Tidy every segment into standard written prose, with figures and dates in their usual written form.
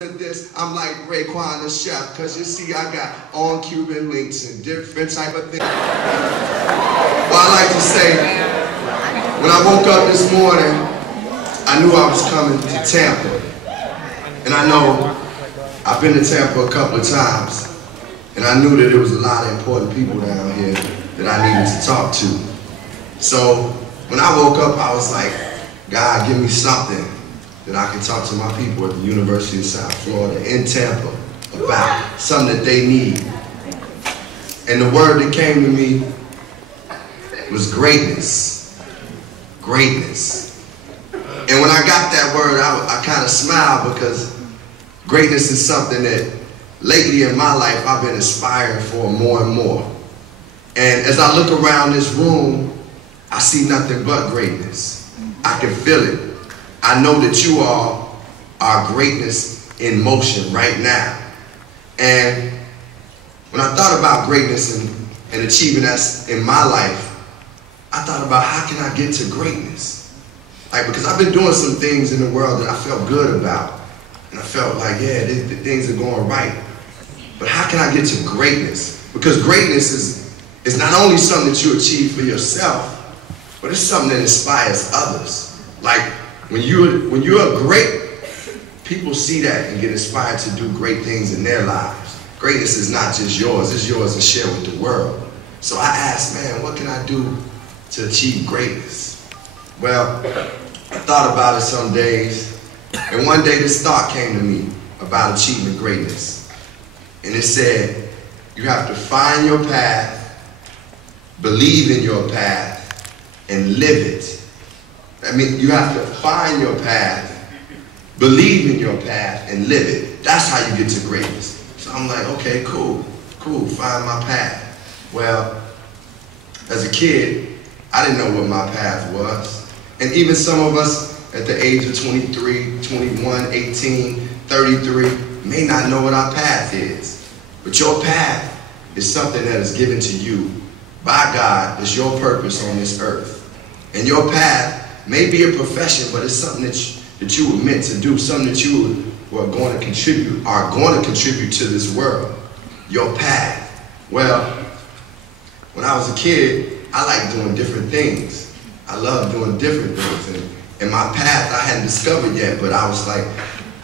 This, I'm like Raekwon the chef, cause you see I got on Cuban links and different type of things. Well, I like to say, when I woke up this morning, I knew I was coming to Tampa. And I know I've been to Tampa a couple of times, and I knew that there was a lot of important people down here that I needed to talk to. So when I woke up, I was like, God, give me something that I can talk to my people at the University of South Florida in Tampa about, something that they need. And the word that came to me was greatness. Greatness. And when I got that word, I kind of smiled, because greatness is something that lately in my life I've been aspiring for more and more. And as I look around this room, I see nothing but greatness. I can feel it. I know that you all are greatness in motion right now. And when I thought about greatness and achieving that in my life, I thought about how can I get to greatness? Like, because I've been doing some things in the world that I felt good about. And I felt like, yeah, the things are going right. But how can I get to greatness? Because greatness is not only something that you achieve for yourself, but it's something that inspires others. Like, when you're great, people see that and get inspired to do great things in their lives. Greatness is not just yours, it's yours to share with the world. So I asked, man, what can I do to achieve greatness? Well, I thought about it some days, and one day this thought came to me about achieving greatness. And it said, you have to find your path, believe in your path, and live it. I mean, you have to find your path, believe in your path, and live it. That's how you get to greatness. So I'm like, okay, cool, find my path. Well, as a kid, I didn't know what my path was. And even some of us at the age of 23, 21, 18, 33, may not know what our path is. But your path is something that is given to you by God as your purpose on this earth. And your path may be a profession, but it's something that you were meant to do, something that you are going to contribute to this world. Your path. Well, when I was a kid, I liked doing different things. I loved doing different things. And my path I hadn't discovered yet, but I was like,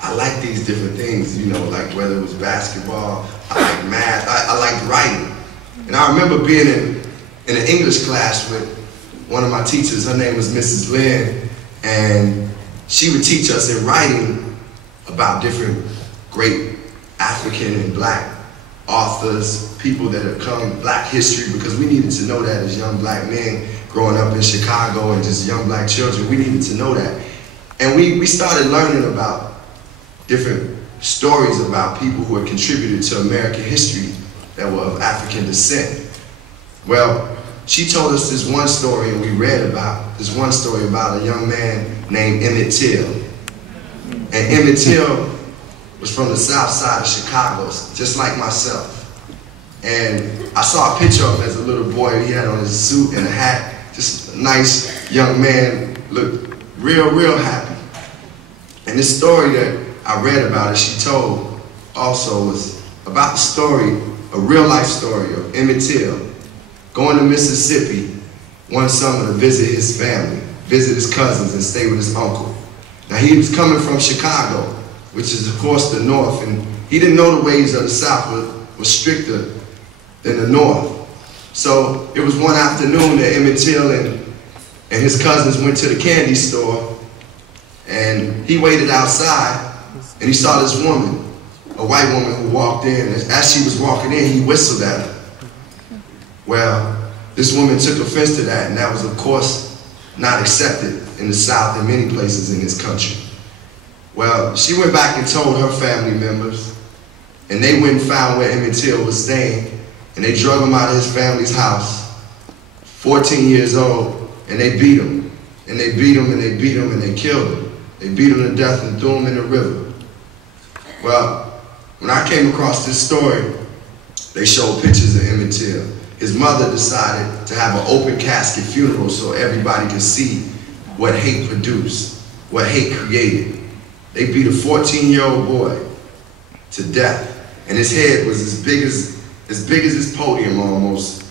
I like these different things, you know, like whether it was basketball, I liked math, I liked writing. And I remember being in an English class with one of my teachers. Her name was Mrs. Lynn, and she would teach us in writing about different great African and black authors, people that have come, black history, because we needed to know that as young black men growing up in Chicago and just young black children. We needed to know that. And we started learning about different stories about people who had contributed to American history that were of African descent. Well, she told us this one story, and we read about this one story about a young man named Emit Till. And Emit Till was from the south side of Chicago, just like myself. And I saw a picture of him as a little boy. He had on his suit and a hat, just a nice young man, looked real happy. And this story that I read about, it she told also, was about the story, a real life story of Emit Till going to Mississippi one summer to visit his family, visit his cousins, and stay with his uncle. Now, he was coming from Chicago, which is of course the north, and he didn't know the ways of the south were stricter than the north. So it was one afternoon that Emit Till and his cousins went to the candy store, and he waited outside, and he saw this woman, a white woman who walked in. As she was walking in, he whistled at her. Well, this woman took offense to that, and that was, of course, not accepted in the South and many places in this country. Well, she went back and told her family members, and they went and found where Emit Till was staying, and they drug him out of his family's house, 14 years old, and they beat him. And they beat him, and they beat him, and they killed him. They beat him to death and threw him in the river. Well, when I came across this story, they showed pictures of Emit Till. His mother decided to have an open casket funeral so everybody could see what hate produced, what hate created. They beat a 14-year-old boy to death. And his head was as big as his podium almost,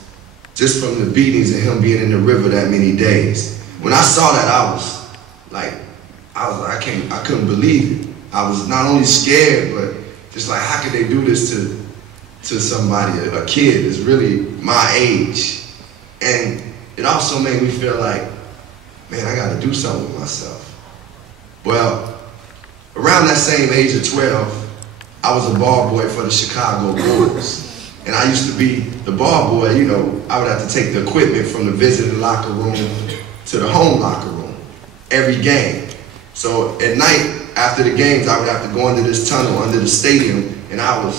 just from the beatings and him being in the river that many days. When I saw that, I couldn't believe it. I was not only scared, but just like, how could they do this to somebody, a kid that's really my age? And it also made me feel like, man, I gotta do something with myself. Well, around that same age of 12, I was a ball boy for the Chicago Bulls. And I used to be the ball boy, you know, I would have to take the equipment from the visiting locker room to the home locker room every game. So at night, after the games, I would have to go under this tunnel, under the stadium, and I would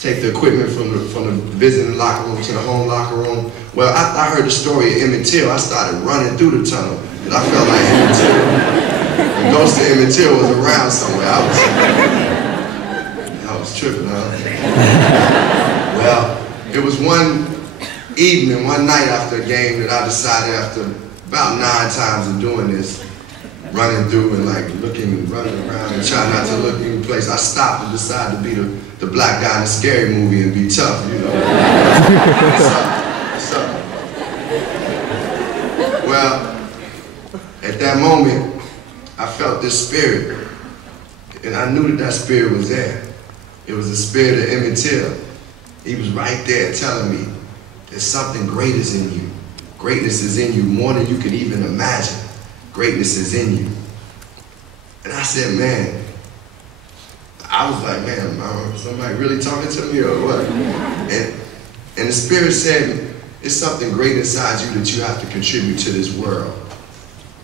take the equipment from the visiting locker room to the home locker room. Well, after I heard the story of Emit Till, I started running through the tunnel, because I felt like Emit Till, the ghost of Emit Till was around somewhere. I was tripping, huh? Well, it was one evening, one night after a game that I decided, after about 9 times of doing this, running through and like running around and trying not to look any place, I stopped and decided to be the black guy in the scary movie and be tough, you know. What's up? Well, at that moment, I felt this spirit, and I knew that spirit was there. It was the spirit of Emit Till. He was right there telling me, there's something great is in you. Greatness is in you more than you could even imagine. Greatness is in you. And I said, man, I was like, man, somebody really talking to me or what? And the spirit said, there's something great inside you that you have to contribute to this world.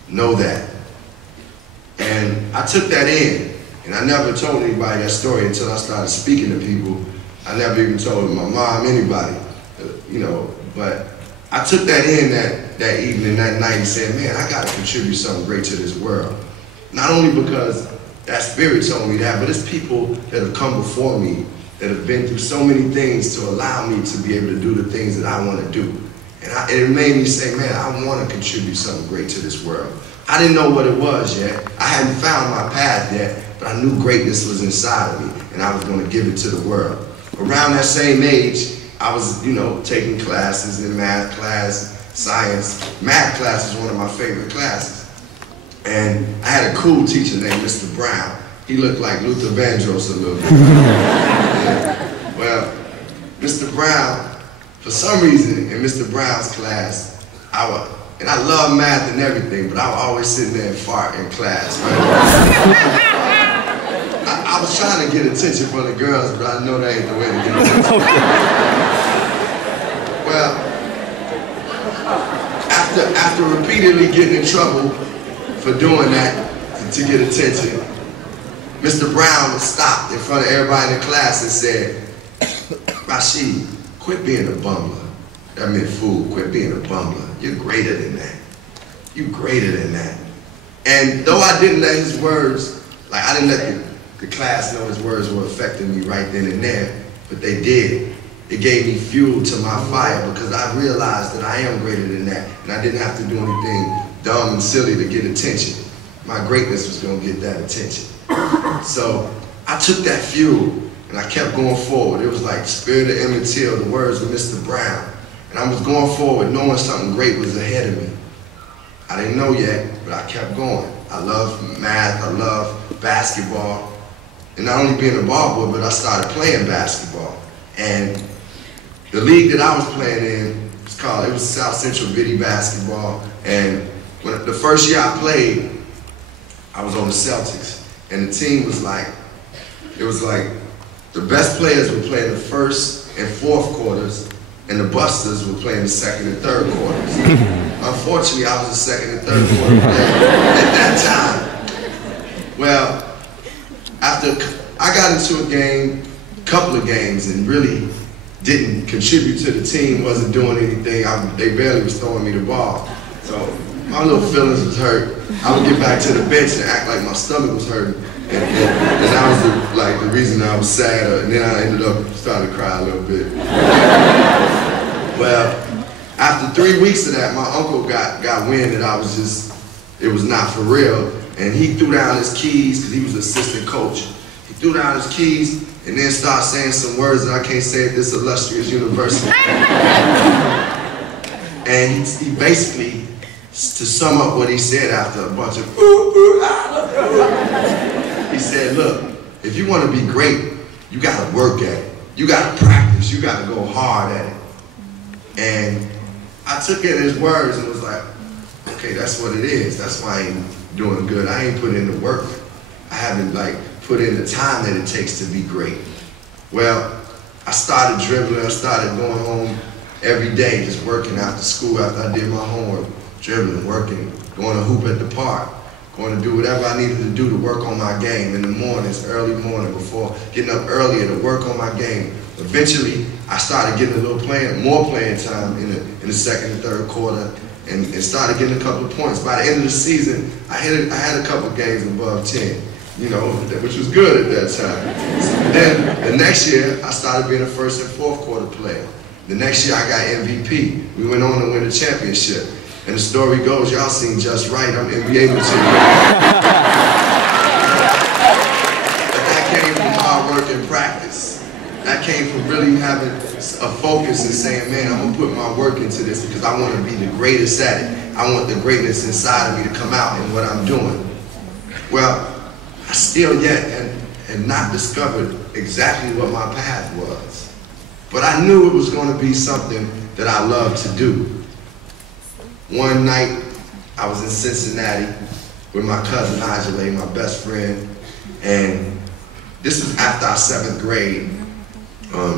Know that. And I took that in. And I never told anybody that story until I started speaking to people. I never even told my mom, anybody, you know. But I took that in that evening, that night, and said, man, I gotta contribute something great to this world. Not only because that spirit told me that, but it's people that have come before me that have been through so many things to allow me to be able to do the things that I want to do. And it made me say, man, I want to contribute something great to this world. I didn't know what it was yet. I hadn't found my path yet, but I knew greatness was inside of me, and I was going to give it to the world. Around that same age, I was, you know, taking classes in math class, science. Math class is one of my favorite classes. And I had a cool teacher named Mr. Brown. He looked like Luther Vandross a little bit. Yeah. Well, Mr. Brown, for some reason, in Mr. Brown's class, and I love math and everything, but I was always sitting there and fart in class, right? I was trying to get attention from the girls, but I know that ain't the way to get attention. Well, after repeatedly getting in trouble for doing that, to get attention, Mr. Brown stopped in front of everybody in the class and said, Rashid, quit being a bumbler. That meant fool, quit being a bumbler. You're greater than that. You're greater than that. And though I didn't let his words, like I didn't let the class know his words were affecting me right then and there, but they did. It gave me fuel to my fire because I realized that I am greater than that, and I didn't have to do anything dumb and silly to get attention. My greatness was going to get that attention. So I took that fuel and I kept going forward. It was like spirit of Emit Till, the words of Mr. Brown. And I was going forward knowing something great was ahead of me. I didn't know yet, but I kept going. I love math, I love basketball. And not only being a ball boy, but I started playing basketball. And the league that I was playing in, it was South Central Biddy Basketball. And when the first year I played, I was on the Celtics. And the team was like, it was like the best players were playing the first and fourth quarters, and the busters were playing the second and third quarters. Unfortunately, I was the second and third quarter player at that time. Well, after I got into a couple of games, and really didn't contribute to the team, wasn't doing anything. They barely was throwing me the ball. So my little feelings was hurt. I would get back to the bench and act like my stomach was hurting. And that was the reason I was sad. And then I ended up starting to cry a little bit. Well, after 3 weeks of that, my uncle got wind that it was not for real. And he threw down his keys, because he was an assistant coach. He He threw down his keys and then started saying some words that I can't say at this illustrious university. And he basically, to sum up what he said after a bunch of he said, look, if you want to be great, you got to work at it. You got to practice. You got to go hard at it. And I took it as words and was like, okay, that's what it is. That's why I ain't doing good. I ain't put in the work. I haven't put in the time that it takes to be great. Well, I started dribbling. I started going home every day, just working after school, after I did my homework, dribbling, working, going to hoop at the park, going to do whatever I needed to do to work on my game in the mornings, early morning, before getting up earlier to work on my game. Eventually, I started getting a little more playing time in the second and third quarter, and started getting a couple of points. By the end of the season, I had a couple of games above 10, you know, which was good at that time. Then the next year, I started being a first and fourth quarter player. The next year, I got MVP. We went on to win the championship. And the story goes, y'all seen Just Right, I'm NBA material. But that came from hard work and practice. That came from really having a focus and saying, man, I'm gonna put my work into this because I want to be the greatest at it. I want the greatness inside of me to come out in what I'm doing. Well, I still yet had not discovered exactly what my path was. But I knew it was gonna be something that I loved to do. One night, I was in Cincinnati with my cousin Ajale, my best friend, and this was after our 7th grade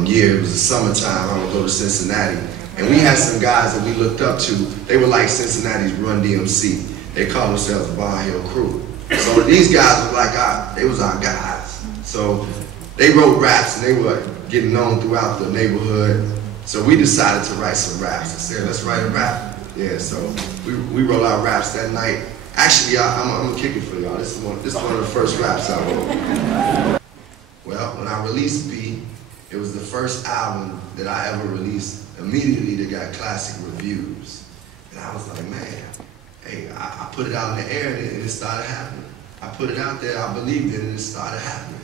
year. It was the summertime. I would go to Cincinnati, and we had some guys that we looked up to. They were like Cincinnati's Run DMC. They called themselves the Barn Hill Crew. So these guys were like they was our guys. So they wrote raps, and they were getting known throughout the neighborhood. So we decided to write some raps. I said, let's write a rap. Yeah, so we wrote our raps that night. Actually, I'm gonna kick it for y'all. This is one of the first raps I wrote. Well, when I released B, it was the first album that I ever released immediately that got classic reviews. And I was like, man, hey, I put it out in the air and it started happening. I put it out there, I believed it, and it started happening.